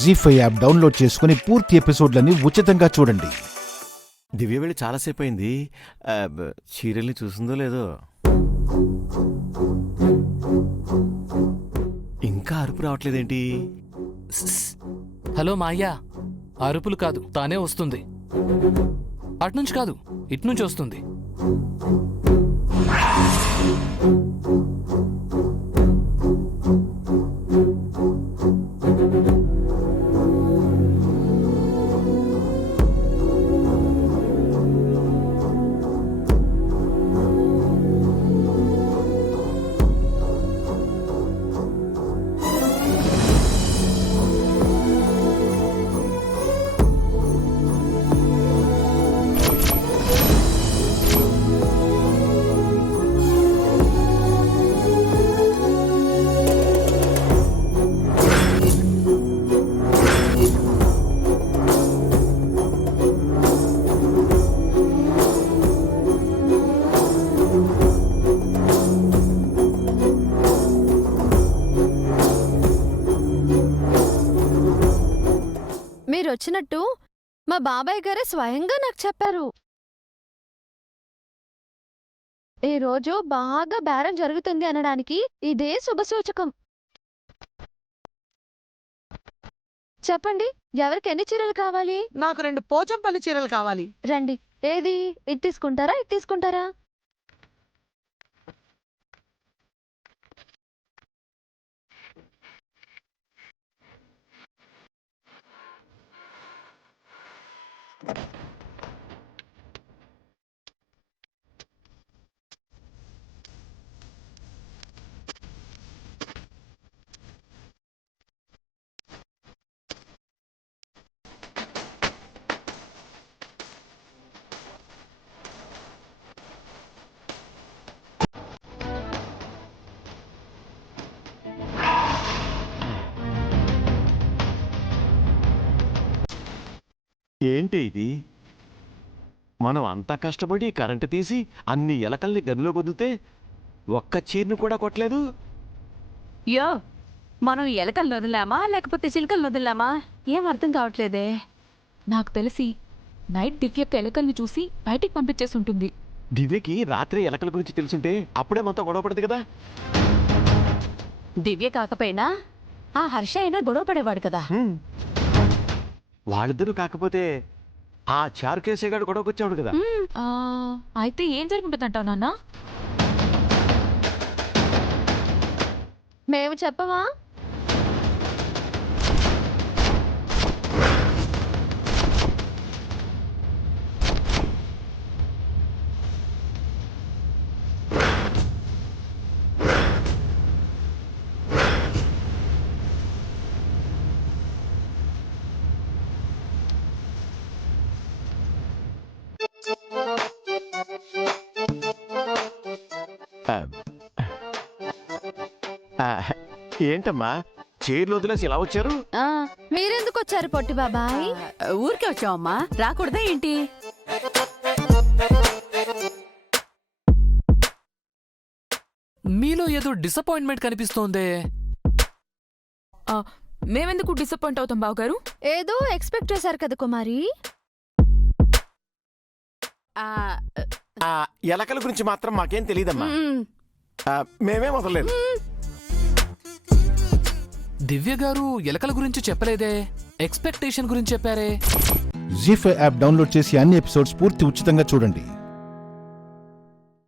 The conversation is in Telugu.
జీ5 యాప్ డౌన్లోడ్ చేసుకుని పూర్తి ఎపిసోడ్లని ఉచితంగా చూడండి. దివ్య వెళ్ళి చాలాసేపు అయింది. చీరల్ని చూసిందో లేదో. ఇంకా అరుపు రావట్లేదేంటి? హలో మాయ్యా, అరుపులు కాదు, తానే వస్తుంది. అట్నుంచి కాదు, ఇట్నుంచి వస్తుంది. మీరొచ్చినట్టు మా బాబాయ్ గారే స్వయంగా నాకు చెప్పారు. ఈ రోజు బాగా బేరం జరుగుతుంది అనడానికి ఇదే శుభసూచకం. చెప్పండి, ఎవరికి ఎన్ని చీరలు కావాలి? నాకు 2 పోచంపల్లి చీరలు కావాలి. రండి. ఏది, ఇది తీసుకుంటారా, ఇది తీసుకుంటారా? ఏంటి ఇది? మనం అంతా కష్టపడి కరెంటు తీసి అన్ని ఎలకల్ని గదిలో వదిలితే ఒక్క చీరను కూడా కొట్టలేదు. యో, మనం ఎలకలను వదిలామా లేకపోతే చిలుకలను వదిలామా ఏం అర్థం కావట్లేదే. నాకు తెలిసి నైట్ దివ్యక్క ఎలకల్ని చూసి బయటికి పంపించేసి ఉంటుంది. దివ్యకి రాత్రి ఎలకల గురించి తెలుసుంటే అప్పుడే మనతో గొడవపడదు కదా. దివ్య కాకపోయినా ఆ హర్ష అయినా గొడవ పడేవాడు కదా. వాళ్ళిద్దరూ కాకపోతే ఆ చారుకేసేగాడు గొడవకు వచ్చాడు కదా. అయితే ఏం జరుగుతుందంటావు నాన్న? మేము చెప్పవా? ఏంటమ్మా చీరలు వదిలేసి ఇలా వచ్చారు? మీరెందుకు వచ్చారు పొట్టి బాబాయ్? ఊరికే వచ్చావమ్మా, రాకూడదా ఏంటి? మీలో ఏదో డిసప్పాయింట్మెంట్ కనిపిస్తోందే. మేమెందుకు డిసప్పాయింట్ అవుతాం బావగారు? ఏదో ఎక్స్పెక్ట్ చేశారు కదా కుమారి. ఎలకల గురించి మాత్రం మాకేం తెలియదమ్మా. మేమే మొదలలేదు. దివ్య గారు ఎలకల గురించి చెప్పలేదే, ఎక్స్పెక్టేషన్ గురించి చెప్పారే. జీ5 యాప్ డౌన్లోడ్ చేసి అన్ని ఎపిసోడ్స్ పూర్తి ఉచితంగా చూడండి.